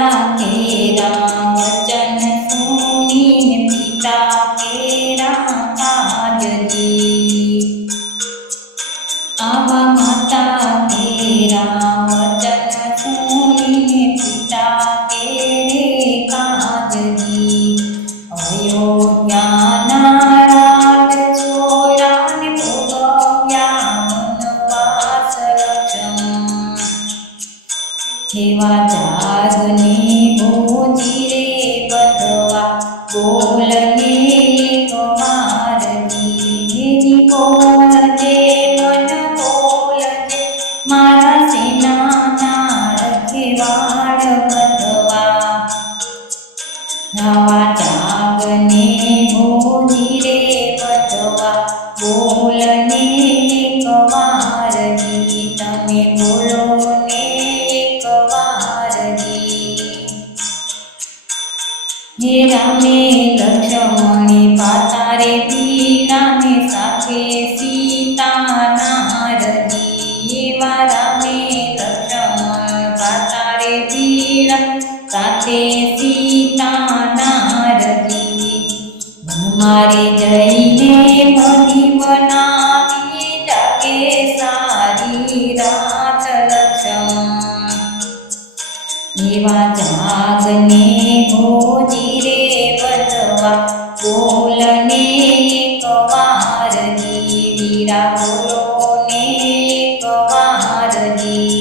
કેરા વચન સુણીને પિતા કેરા કાજજી આવા માતા કેરા વચન સુણીને પિતા કેરે કાજજી અયોધ્યાના રાજ છોડાને ભોગવ્યા વનવાસ લક્ષણ એવા જાગને ભોજી રે બધવા બોલને એક વારજી બોલજે મન બોલજે મારા સેનાના રખેવાળ બધવા નવા જાગને ભોજી રે બધવા બોલને એક વારજી તમે બોલો ને એક વારજી હે રામે લક્ષ્મણે પાતા રે પીરાને સાથે સીતાના રજી એવા રામે લક્ષ્મણ પાતા રે પીરા સાથે સીતાના રજી મારે જઈને મધી બનાવી જાગે સારી રાત લક્ષ્મણ એવા જાગને ભોજી રે બધવા બોલને એક વારજી વીરા બોલો ને એક વારજી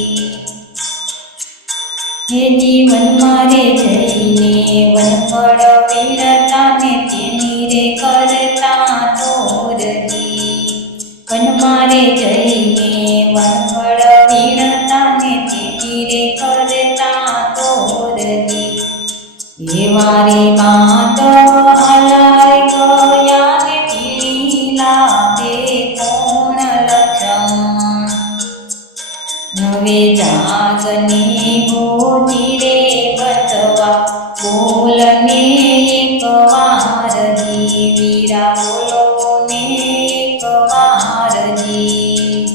હે જીવન મારે જઈને વનફળ વીરતાને તેની રે કરતા તોરજી વન મારે જઈને વનફળ વીરતાને તેની રે કરતા તોરજી એવા રે બાત હલાય ગયા ને પીળી લાગે કોણ લક્ષણ હવે જાગને ભોજી રે બધવા બોલને એક વારજી વીરા બોલો ને એક વારજી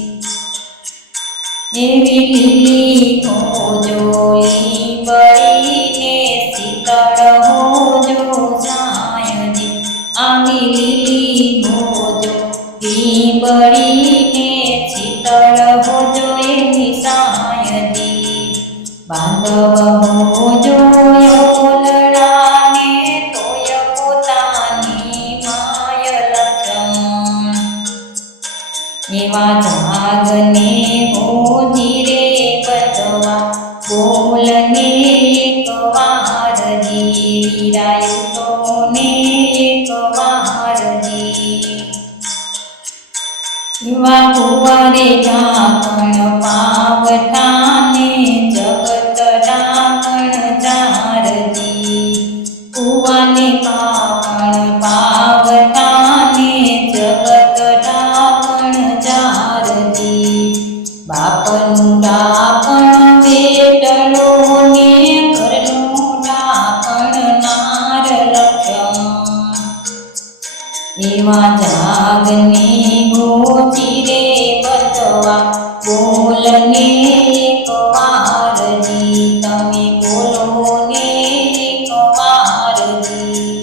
એવી લીલી હોજો લીંબડીને શીતળ હોજો સાયજી આવી લીલી હોજો લીંબડીને શીતળ હોજો એની સાયજી બાંધવ હોજો ઓલડાને તોય પોતાની માય લક્ષણ એવા જાગને ભોજી રે બધવા બોલને એક વારજી વીરાયુતો ને એક વારજી એવા કુંવરે ઝાકણ પાવઠાને જગત ઢાંકણ ચારજી કુવાને કાકણ પાવઠાને જગત ઢાંકણ ચારજી બાપનું ઢાંકણ બેટલો ને ઘરનું ઢાંકણ નાર લક્ષ્મણ એવા જાગને ભોજી રે બધવા બોલને એક વારજી તમે બોલો ને એક વારજી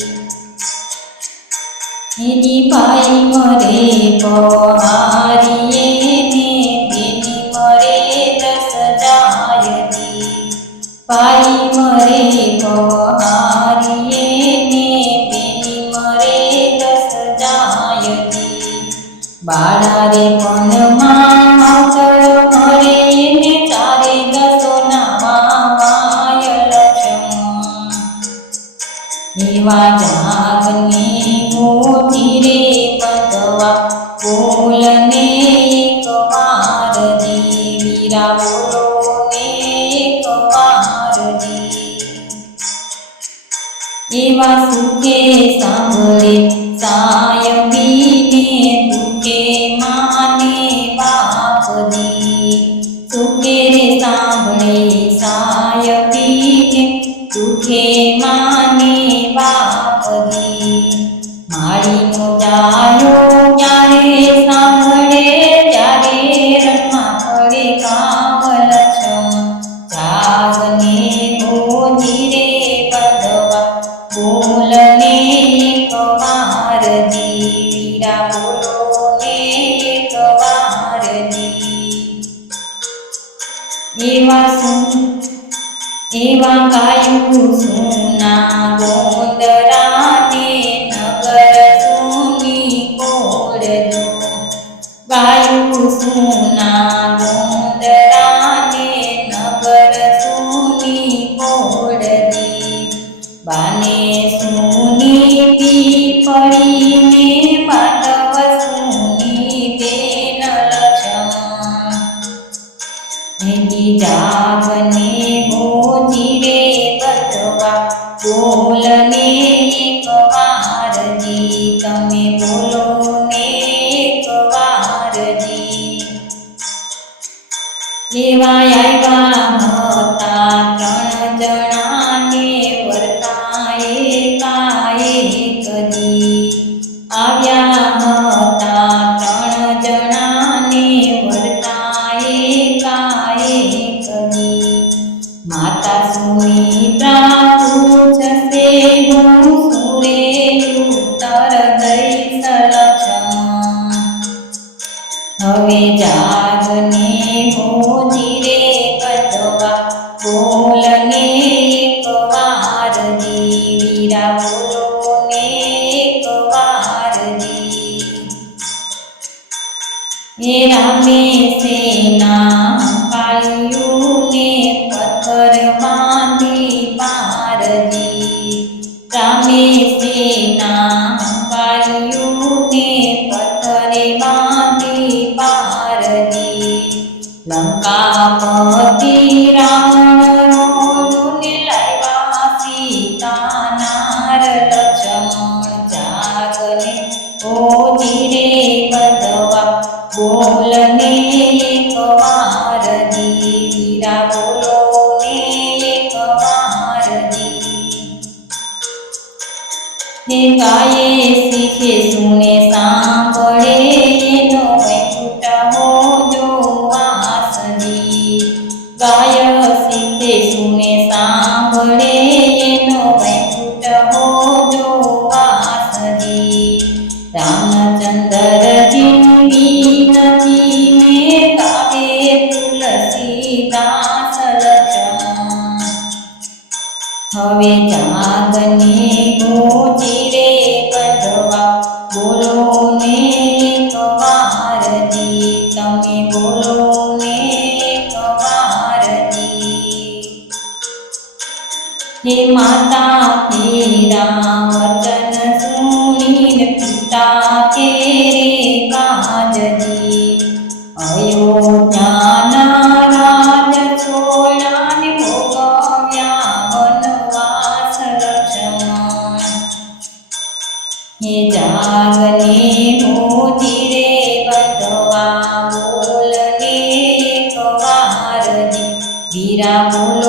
એની ભાઈ મરે પહારીએ ને બેની મરે દસ જાયજી ભાઈ મરે પહારીએ ને બેની મરે દસ જાયજી બાળા રે પનમાં માતર મરે ને ચારે દસો ના વાય લક્ષ્મણ એવા જાગને ભોજી રે બધવા બોલને એક વારજી વીરા બોલો ને એક વારજી એવા સુખે સાંભળે સાયબીને દુઃખે માને બાપજી સુખે રે સાંભળે સાયબીને દુઃખે માને બાપજી માળીનો જાયો ક્યારે સાંભળે ત્યારે રણમાં પડે કામ લક્ષ્મણ જાગને હોજી રે બધવા બોલને એક વાર જી વીરા બોલો ને એક વાર જી એવા ગાયું સુના ગોંદરાને નગર સુની કોળજો ગાયું સુના ગોંદરાને નગર સુની કોળજી બાને સુની પીપળીને માધવ સુની બેન લક્ષ્મણ જાગને હોજી રે બધવા બોલને એક વાર જી તમે બોલો ને એક વાર જી એવા આવ્યા હતા ત્રણ જણાને વર્તાએ કાયક જી આવ્યા હતા ત્રણ જણાને વર્તાએ કાયક જી માતા સુમિત્રા પૂછશે હું સુરે ઉત્તર દઈશ લક્ષ્મણ હવે જાગને હોજી રે બધવા બોલને એક વાર જી વીરા બોલો ને એક વાર જી એ રામે સેના કાળિયુને પથ્થર બાંધી પારજી રામે સેના કાળિયુને પથ્થરે બાંધી પારજી લંકાપતિ રાવણને લાવ્યા સીતાનાર લક્ષ્મણ જાગને હોજી રે બધવા બોલને એક વાર જી વીરા બોલો ને એક વાર જી ગાયે શીખે સુને સાંભળે એનો વૈકુટ હોજો વાસજી ગાય શીખે સુને સાંભળે એનો વૈકુટ હોજો વાસજી રામચંદ્રજી વિનતીને ગાવે તુલસીદાસ લક્ષ્મણ હવે જાગને હોજી રે બધવા બોલો ને એક વાર જી તમે બોલો ને એક વાર જી હે માતા તેરા વચન સુણીને પિતા કેરે કાજજી અયોધ્યાના રાજ છોડાને ભોગવ્યા વનવાસ લક્ષ્મણ હે જાગને હોજી રે બધવા બોલને એક વાર જી વીરા બોલો